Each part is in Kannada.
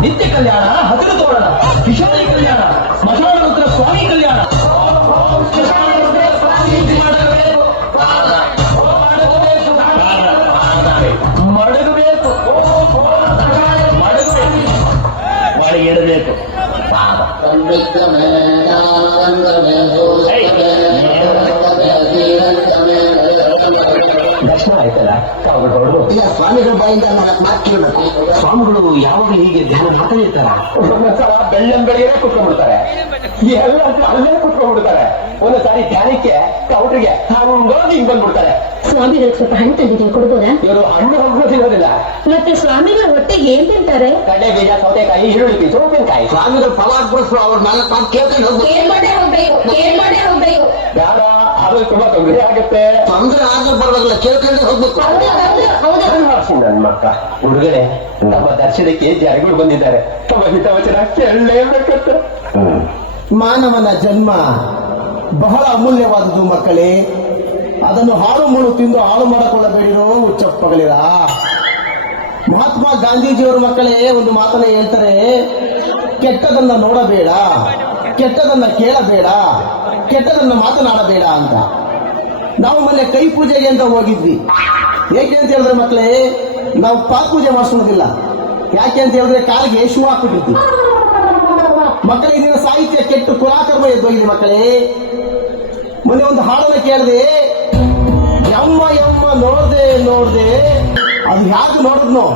ನಿತ್ಯ ಕಲ್ಯಾಣ ಹಸಿರು ತೋರಣ ಕಿಶೋರಿ ಕಲ್ಯಾಣ ಸ್ಮಶಾನ ರುದ್ರ ಸ್ವಾಮಿ ಕಲ್ಯಾಣ. ಮಡಗಬೇಕು. ಮಡಗಬೇಕು. ಮಡಗಿಡಬೇಕು Thank you. ಆಯ್ತಲ್ಲ? ಹೊರಡು ಇಲ್ಲ ಸ್ವಾಮಿಗಳ ಬಾಯಿಂದ ಮಾತಾಡಬೇಕು ಮಾತು ಕೇಳಬೇಕು ಸ್ವಾಮಿಗಳು ಯಾವಾಗಲೂ ಹೀಗೆ ಧ್ಯಾನ ಮಾಡ್ತಾ ಇರ್ತಾರೆ? ಬೆಳಿಗ್ಗೆ ಕುತ್ಕೊಂಡ್ಬಿಡ್ತಾರೆ. ಎಲ್ಲ ಅಲ್ಲೇ ಕುತ್ಕೊಂಡ್ಬಿಡ್ತಾರೆ. ಸಾರಿ ಧ್ಯಾನಕ್ಕೆ ಕೌಟ್ರಿಗೆ ಹಂಗೋಗಿ ಹಿಂಗ್ ಬಂದ್ಬಿಡ್ತಾರೆ. ಸ್ವಾಮಿ ಸ್ವಲ್ಪ ಹಣ್ಣು ತಂದಿದ್ದೀನಿ ಕೊಡ್ಬೋದಾ? ಇವರು ಹಣ್ಣು ಹಣ್ಣು ತಿನ್ನೋದಿಲ್ಲ. ಮತ್ತೆ ಸ್ವಾಮಿಗಳ ಹೊಟ್ಟೆಗೆ ಏನ್ ತಿಂತಾರೆ? ಕಡೆ ಬೀಜ ಸೌತೆಕಾಯಿ ಈರುಳ್ಳಿ ಬೀಜ ಉಪ್ಪಿನಕಾಯಿ ಸ್ವಾಮಿಗಳು ಫಲ ಹಾಕ್ಬಿಡ್ಸ್ರು ಅವ್ರ ಮನೆ ಮಾತು ಕೇಳ್ಕೊಂಡು ಹೋಗ್ಬೇಕು. ಬೇಡ ಅದು ತುಂಬಾ ತೊಂದರೆ ಆಗುತ್ತೆ. ತೊಂದರೆ ಆಗ ಬರೋದಿಲ್ಲ ಕೇಳ್ಕೊಂಡೇ ಹೋಗ್ಬೇಕು. ಹೌದು ನನ್ನ ಮಕ್ಕ. ಹುಡುಗರೆ ನಮ್ಮ ದರ್ಶನಕ್ಕೆ ಜನಗಳು ಬಂದಿದ್ದಾರೆ? ತಮ್ಮ ಹಿತವಚನ ಕೇಳಲೇಬೇಕಂತ ಮಾನವನ ಜನ್ಮ ಬಹಳ ಅಮೂಲ್ಯವಾದದ್ದು ಮಕ್ಕಳೇ. ಅದನ್ನು ಹಾಳು ಮುಳು ತಿಂದು ಹಾಳು ಮಾಡಿಕೊಳ್ಳಬೇಡಿರೋ ಹುಚ್ಚಪ್ಪಗಳಿರ. ಮಹಾತ್ಮ ಗಾಂಧೀಜಿಯವರು ಮಕ್ಕಳೇ ಒಂದು ಮಾತನ್ನ ಹೇಳ್ತಾರೆ. ಕೆಟ್ಟದನ್ನ ನೋಡಬೇಡ ಕೆಟ್ಟದನ್ನ ಕೇಳಬೇಡ ಕೆಟ್ಟದನ್ನ ಮಾತನಾಡಬೇಡ ಅಂತ. ನಾವು ಮೊನ್ನೆ ಕೈ ಪೂಜೆಗೆ ಅಂತ ಹೋಗಿದ್ವಿ. ಏಕೆ ಅಂತ ಹೇಳಿದ್ರೆ ಮಕ್ಕಳೇ, ನಾವು ಪಾದ ಪೂಜೆ ಮಾಡಿಸೋದಿಲ್ಲ. ಯಾಕೆ ಅಂತ ಹೇಳಿದ್ರೆ ಕಾಲಿಗೆ ಶೂ ಹಾಕ್ಬಿಟ್ಟಿದ್ವಿ. ಮಕ್ಕಳೇ ಇದೀನ ಸಾಹಿತ್ಯ ಕೆಟ್ಟು ಕುಲಾಕರ್ಮ ಎದ್ದೋಗಿದೆ ಮಕ್ಕಳೇ. ಮೊನ್ನೆ ಒಂದು ಹಾಡನ್ನ ಕೇಳಿದೆ. ಯಮ್ಮ ಯಮ್ಮ ನೋಡ್ದೆ ನೋಡ್ದೆ. ಅದು ಯಾಕೆ ನೋಡಿದ್ನು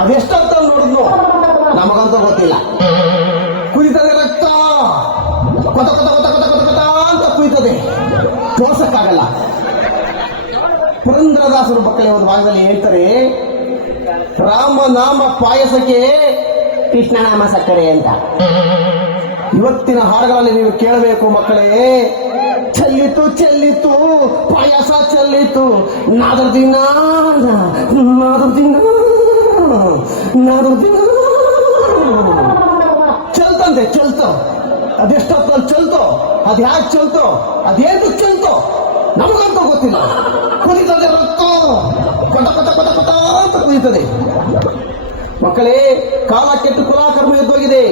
ಅದೆಷ್ಟಂತ ನೋಡಿದ್ನು, ನಮಗಂತ ಗೊತ್ತಿಲ್ಲ. ಕುದಿತದೆ ರಕ್ತ. ಕೊತ ಕೊತ ತೋರ್ಸಕ್ಕಾಗಲ್ಲ. ಪುರಂದ್ರದಾಸರು ಮಕ್ಕಳೇ ಒಂದು ಭಾಗದಲ್ಲಿ ಹೇಳ್ತಾರೆ ರಾಮನಾಮ ಪಾಯಸಕ್ಕೆ ಕೃಷ್ಣನಾಮ ಸಕ್ಕರೆ ಅಂತ. ಇವತ್ತಿನ ಹಾಡುಗಳಲ್ಲಿ ನೀವು ಕೇಳಬೇಕು ಮಕ್ಕಳೇ, ಚೆಲ್ಲಿತು ಚೆಲ್ಲಿತು, ಪಾಯಸ ಚೆಲ್ಲಿತು ನಾದ್ರ ದಿನ ನಾದ್ರ ದಿನ. ಚಲ್ತಂತೆ, ಚಲ್ತೋ. ಅದೆಷ್ಟೊತ್ತಲ್ಲಿ ಚಲ್ತೋ? ಅದ್ ಯಾಕೆ ಚಲ್ತೋ? ಅದೇನು ಚಲ್ತೋ? ನಮಗಂತೂ ಗೊತ್ತಿಲ್ಲ. ಕುದಿತದೆ ರಕ್ತ ಪಟ ಪಟ ಪಟ ಪಟ ಅಂತ ಮಕ್ಕಳೇ, ಕಾಲ ಕೆಟ್ಟು ಕುಲಾಕರ್ಮ ಎದ್ದೋಗಿದೆ.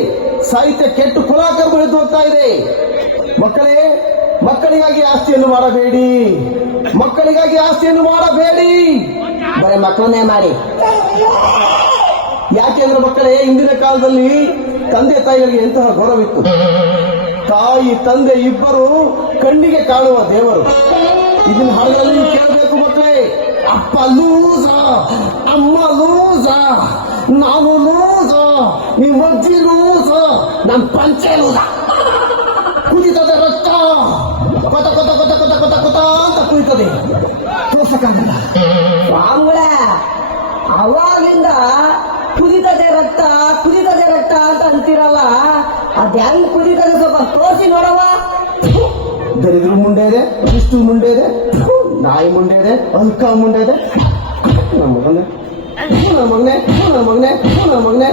ಸಾಹಿತ್ಯ ಕೆಟ್ಟು ಕುಲಾಕರ್ಮ ಎದ್ದು ಹೋಗ್ತಾ ಇದೆ. ಮಕ್ಕಳೇ, ಮಕ್ಕಳಿಗಾಗಿ ಆಸ್ತಿಯನ್ನು ಮಾಡಬೇಡಿ. ಮಕ್ಕಳಿಗಾಗಿ ಆಸ್ತಿಯನ್ನು ಮಾಡಬೇಡಿ. ಬರೀ ಮಕ್ಕಳನ್ನೇ ಮಾಡಿ. ಯಾಕೆಂದ್ರೆ ಮಕ್ಕಳೇ, ಇಂದಿನ ಕಾಲದಲ್ಲಿ ತಂದೆ ತಾಯಿಗಳಿಗೆ ಎಂತಹ ಗೌರವಿತ್ತು ತಾಯಿ, ತಂದೆ ಇಬ್ಬರು ಕಣ್ಣಿಗೆ ಕಾಣುವ ದೇವರು. ಇದನ್ನ ಹಾಡುಗಳಲ್ಲಿ ನೀವು ಕೇಳಬೇಕು ಮಕ್ಕಳೇ. ಅಪ್ಪ ಲೂಸ, ಅಮ್ಮ ಲೂಸ, ನಾನು ಲೂಸ ನಿಮ್ಮ ಅಜ್ಜಿ ಲೂಸ, ನನ್ ಪಂಚೆ ಲೂಸ. ಕುದಿತದೆ ರಕ್ತ. ಕೊತ ಕೊತ ಕೊತ ಕೊತ ಕೊತ ಕೊತ ಅಂತ ತೋರ್ಸಕ್ಕಾಗಲ್ಲ. ಅವಾಗಿಂದ ಕುದಿತದೆ ರಕ್ತ, ಕುದಿತದೆ ಅಂತೀರಲ್ಲ ಅದ್ ಹೆಂಗ್ ಕುದಿತದೆ ಸ್ವಲ್ಪ ತೋರಿಸಿ ನೋಡವ ದರಿದ್ರ ಮುಂಡೆ ಇದೆ, ಇಷ್ಟು ಮುಂಡೆ ಇದೆ ನಾಯಿ ಮುಂಡೆ ಇದೆ, ಅಲ್ಕ ಮುಂಡೆ ಇದೆ. ನಮ್ಮ ಮಗನೆ ನಮ್ಮ ಮಗನೆ ನಮ್ಮ ಮಗನೆ ನಮ್ಮ ಮಗನೇ.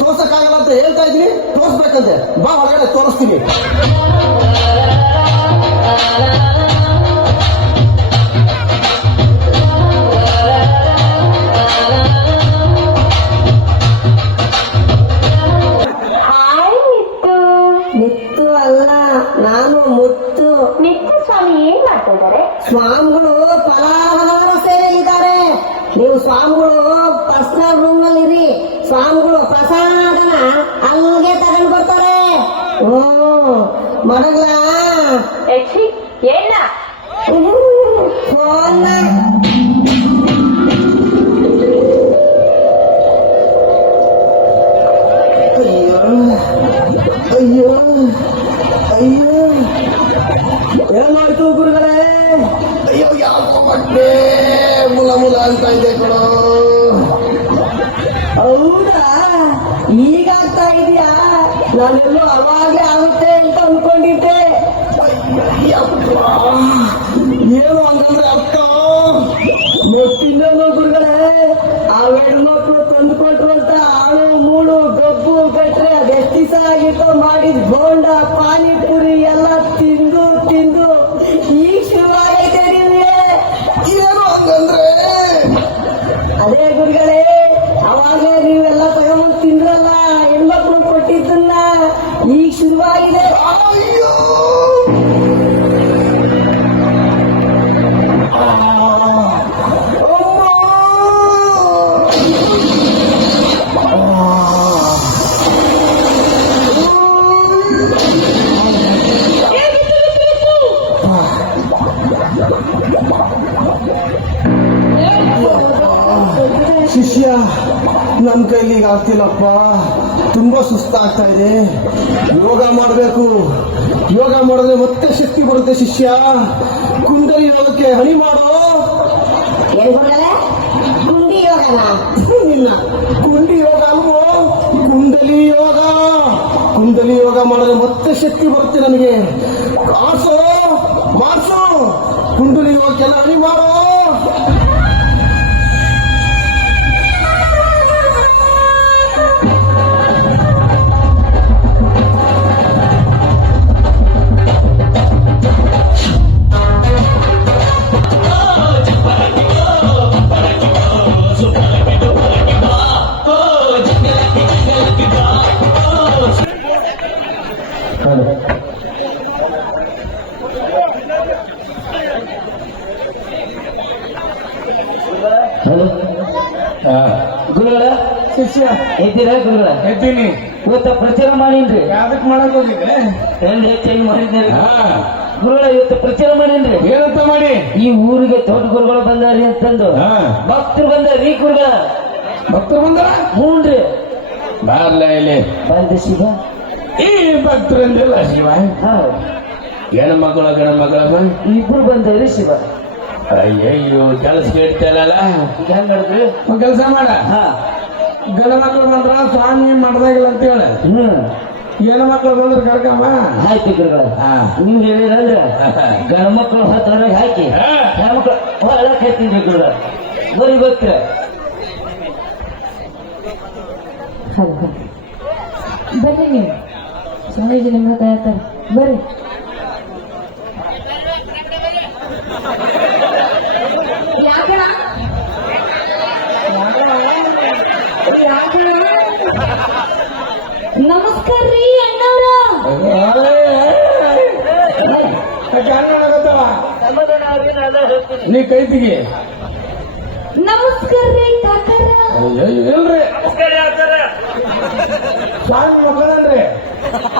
ತೋರ್ಸಕ್ಕಾಗಲ್ಲ ಅಂತ ಹೇಳ್ತಾ ಇದೀನಿ ತೋರ್ಸ್ಬೇಕಂತೆ. ಬಾ ಹೊರಗಡೆ ತೋರಿಸ್ತೀನಿ. ಸ್ವಾಮಿಗಳು ಪ್ರಸಾದನ ಅಲ್ಲಿಗೆ ತಗೊಂಡ್ ಬರ್ತಾರೆ ಹ್ಮ್ ಮಡಗ್ಲ? ಏನ? ಫೋನ್ ಅದೇ ಗುರುಗಳೇ ಅವಾಗ ನೀವೆಲ್ಲ ತಗೊಂಡು ತಿಂದ್ರಲ್ಲ ಹೆಣ್ಮಕ್ಳು ಕೊಟ್ಟಿದ್ದನ್ನ ಈಗ ಶುರುವಾಗಿದೆ. ನನ್ನ ಕೈಲಿ ಈಗ ಆಗ್ತಿಲ್ಲಪ್ಪ. ತುಂಬಾ ಸುಸ್ತಾಗ್ತಾ ಇದೆ. ಯೋಗ ಮಾಡಬೇಕು. ಯೋಗ ಮಾಡಿದ್ರೆ ಮತ್ತೆ ಶಕ್ತಿ ಬರುತ್ತೆ ಶಿಷ್ಯ. ಕುಂಡಲಿ ಯೋಗಕ್ಕೆ ಹನಿ ಮಾಡೋ. ಯೋಗನ? ಇಲ್ಲ. ಕುಂಡಿ ಯೋಗ ಅಲ್ವೋ? ಕುಂಡಲಿ ಯೋಗ. ಕುಂಡಲಿ ಯೋಗ ಮಾಡಿದ್ರೆ ಮತ್ತೆ ಶಕ್ತಿ ಬರುತ್ತೆ ನನಗೆ ಕಾಸು ಮಾಸು ಕುಂಡಲಿ ಯೋಗಕ್ಕೆಲ್ಲ ಹನಿ ಮಾಡೋ. ಗುರುಗಳ? ಎದ್ದೀನಿ. ಇವತ್ತ ಪ್ರಚಾರ ಮಾಡೀನ್ರಿ? ಯಾವ್ದಕ್ ಮಾಡಕ್ ಹೋಗಿದ್ರೆ ಹೆಂಗ್ ಹೆಚ್ಚಾಗಿ ಮಾಡಿದ್ದೀರಿ ಗುರುಗಳ ಇವತ್ತು ಪ್ರಚಾರ ಮಾಡೀನ್ರಿ? ಏನಂತ ಮಾಡಿ? ಈ ಊರಿಗೆ ದೊಡ್ಡ ಗುರುಗಳು ಬಂದಾರಿ ಅಂತಂದು. ಹಾ. ಭಕ್ತರು ಬಂದಾರಿ ಗುರುಗಳ? ಭಕ್ತರು ಬಂದಾರ? ಹ್ಞೂನ್ರಿ ಬಾರ್ಲ ಇಲ್ಲಿ. ಬಂದ ಶಿವ. ಈ ಭಕ್ತರಂದಿಲ್ಲ ಶಿವ? ಹಾ. ಹೆಣ್ಣು ಮಕ್ಕಳ ಗಣ ಮಗಳ ಇಬ್ರು ಬಂದಾರಿ ಶಿವ. ಅಯ್ಯಯ್ಯೋ ಕೆಲಸ ಕೇಳ್ತಲ್ಲ ಇಲ್ಲ ಕೆಲಸ ಮಾಡ. ಹಾ. ಗಂಡ ಬಂದ್ರ ಸ್ವಾಮಿ ಮಾಡ್ದಾಗಿಲ್ಲ ಅಂತ ಹೇಳ. ಹ್ಮ್. ಹೆಣ್ಣು ಮಕ್ಕಳು ಬಂದ್ರ ಕರ್ಕಮ್ಮ ಆಯ್ತು ಗುರುಗಳ. ಹಾ. ಗಣ ಹೇಳಿರಂದ್ರ ಗಂಡ ಮಕ್ಕಳು ಹತ್ತರ ಹಾಕಿ. ಹೆಣ್ಮಕ್ಳು ಹಾಕ್ತೀನಿ ಗುರುಗಳ. ಬರೀ ಬರ್ತೀರ ಬರ್ರಿ ನೀವು. ಸ್ವಾಮೀಜಿ ನಿಮ್ಮ ಹತ್ರ ಹೇಳ್ತಾರೆ. ಬರ್ರಿ. ನಮಸ್ಕಾರ ರೀ ಅಣ್ಣವ್ರ ನೀ ಕೈ ತೆಗಿ ನಮಸ್ಕಾರ ರೀ ಕಾಕರ ಇಲ್ರಿ ಸಾನ್ ಮಕ್ಕಳನ್ರಿ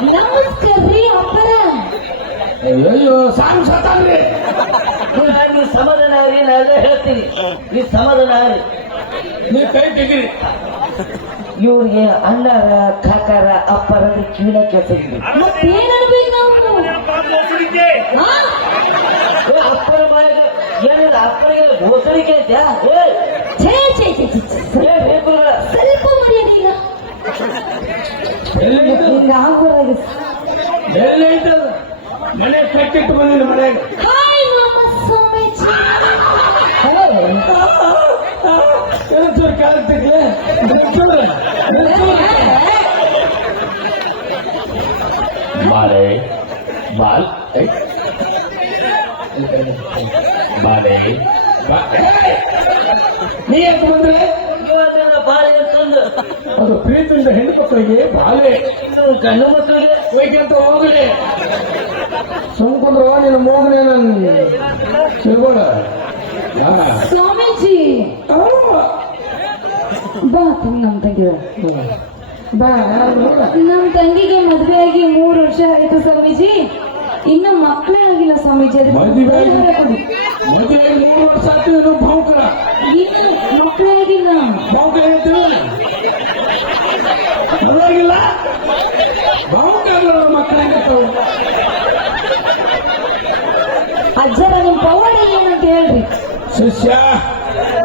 ನಮಸ್ಕಾರ ರೀ ಅಪ್ಪರ ಅಯ್ಯಯ್ಯೋ ಸಾನ್ ಸತ್ತಾನ್ರಿ ನೀ ಸಮಾಧಾನ ರೀ ನಾ ಹೇಳ್ತೀನಿ ನೀ ಸಮಾಧಾನ ನೀ ಕೈ ತೆಗಿರಿ ಇವ್ರಿಗೆ ಅಣ್ಣರ ಕಾಕಾರ ಅಪ್ಪರ ಕಿವಿನ ಹಾ? ಅಪ್ಪರ ಬಾಯಾಗ ಏನಿಲ್ಲ ಅಪ್ಪರಿಗೆ ಗೋಸರಿಕೆ ಐತ್ಯಾ ಸ್ವಲ್ಪ ಮರ್ಯಾದಿಲ್ಲ? ಹಿಂಗ ಆಗ್ಬಾರ್ದಾಗ ಎಲ್ಲಿ ಐತದು? ಮನೆ ಕಟ್ಟಿಟ್ಟು ಬಂದಿಲ್ಲ ಮನೆಗೆ ಹಾಯ್ ಮಾಲೆ ಬಾಲ್ ಐ. ಬಾಲೆ ಬಾ ಏಯ್! ನೀ ಯಾಕೆ ಬಂದ್ರೆ ಬಾಳೆ ಅಂತಂದು ಅದು ಪ್ರೀತಿಯಿಂದ ಹೆಣ್ಣು ಮಕ್ಕಳಿಗೆ ಬಾಲೆ ಇನ್ನು ಗಂಡು ಮಕ್ಕಳಿಗೆ ಒಯ್ಕಂತ ಹೋಗಲಿ. ಸುಮ್ಕೊಂಡ್ರು ನಿನ್ನ ಮೋಗನೆ ನನ್ನ ಸಿಗೋಣ ಸ್ವಾಮೀಜಿ. ಬಾ ತಂಗಿ ನಮ್ಮ ತಂಗಿ ಬಾ. ನಮ್ಮ ತಂಗಿಗೆ ಮದುವೆ ಆಗಿ ಮೂರು ವರ್ಷ ಆಯ್ತು ಸ್ವಾಮೀಜಿ. ಇನ್ನು ಮಕ್ಕಳೇ ಆಗಿಲ್ಲ ಸ್ವಾಮೀಜಿ. ಮದುವೆ ಮೂರು ವರ್ಷ ಇನ್ನು ಮಕ್ಕಳೇ ಆಗಿಲ್ಲ. ಅಜ್ಜರ ನಿಮ್ ಪವಾಡ ಏನಂತ ಹೇಳ್ರಿ? ಶಿಷ್ಯ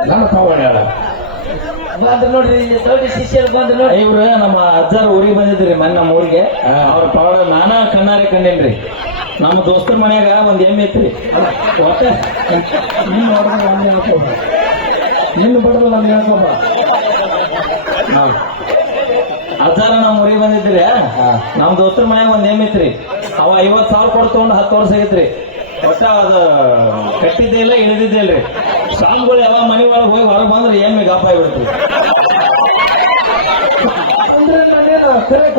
ನನ್ನ ಪವಾಡ್ಯಾಳ ಬಂದ್ರು ನೋಡ್ರಿ ಇಲ್ಲಿ ದೊಡ್ಡ ಶಿಷ್ಯರು ಬಂದ್ರು ನೋಡಿ ಇವ್ರು ನಮ್ಮ ಅಜ್ಜಾರ ಊರಿಗೆ ಬಂದಿದ್ರಿ ಮನ್ ನಮ್ಮ ಊರಿಗೆ. ಅವ್ರ ಪಾಡ ನಾನಾ ಕಣ್ಣಾರೆ ಕಂಡೇನ್ರಿ. ನಮ್ಮ ದೋಸ್ತರ ಮನ್ಯಾಗ ಒಂದ್ ಎಮ್ಮೆ ಐತ್ರಿ. ಒಟ್ಟೆ. ನಿನ್ನ ಹೊಡೆದ ನಮ್ಗೆ ಹೇಳ್ಕೊಬ ನಿನ್ನ ಬಡದಲ್ಲ ಒಂದು ಹೇಳ್ಕೊಬ ಅಜ್ಜಾರ ನಮ್ಮ ಊರಿಗೆ ಬಂದಿದ್ರಿ ನಮ್ ದೋಸ್ತರ ಮನ್ಯಾಗ ಒಂದ್ ಎಮ್ಮೆ ಐತ್ರಿ. ಅವ ಐವತ್ ಸಾವಿರ ಕೊಟ್ಟು ತಗೊಂಡು ಹತ್ತು ವರ್ಷ ಆಗೈತ್ರಿ. ಒಟ್ಟ ಅದ ಕಟ್ಟಿದ್ದೇ ಇಲ್ಲ, ಇಳಿದಿದ್ದೇ ಇಲ್ಲ ಸಾಂಗ್ಗಳು ಯಾವಾಗ ಮನೆ ಒಳಗೆ ಹೋಗಿ ಹೊರಗೆ ಬಂದ್ರೆ ಏನ್ ಗಾಪ ಆಗ್ಬಿಡ್ತು ಅಂದ್ರೆ ನಾನೇನು ಸರಿ